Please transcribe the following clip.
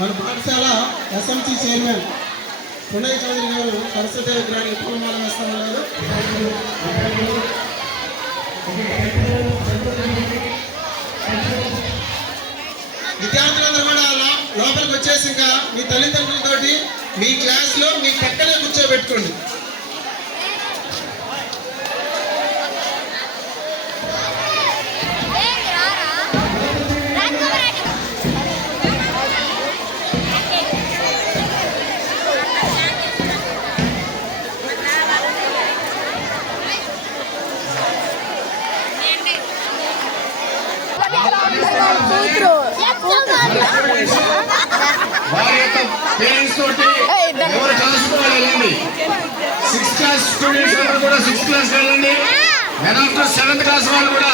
మన పాఠశాల SMC chairman పుణయ్య Chowdary గారు సరస్వతి విగ్రహానికి పూలమాల వేస్తున్నారు. విద్యార్థులందరూ కూడా లోపలికి వచ్చేసి ఇంకా మీ తల్లిదండ్రులతోటి మీ క్లాస్లో మీ పక్కనే కూర్చోబెట్టుకోండి. వారి యొక్క పేరెంట్స్ తోటి ఎవరు కలుసుకోవాలి వెళ్ళండి. 6th క్లాస్ స్టూడెంట్స్ అందరూ కూడా 6th క్లాస్ వెళ్ళండి. 7th క్లాస్ వాళ్ళు కూడా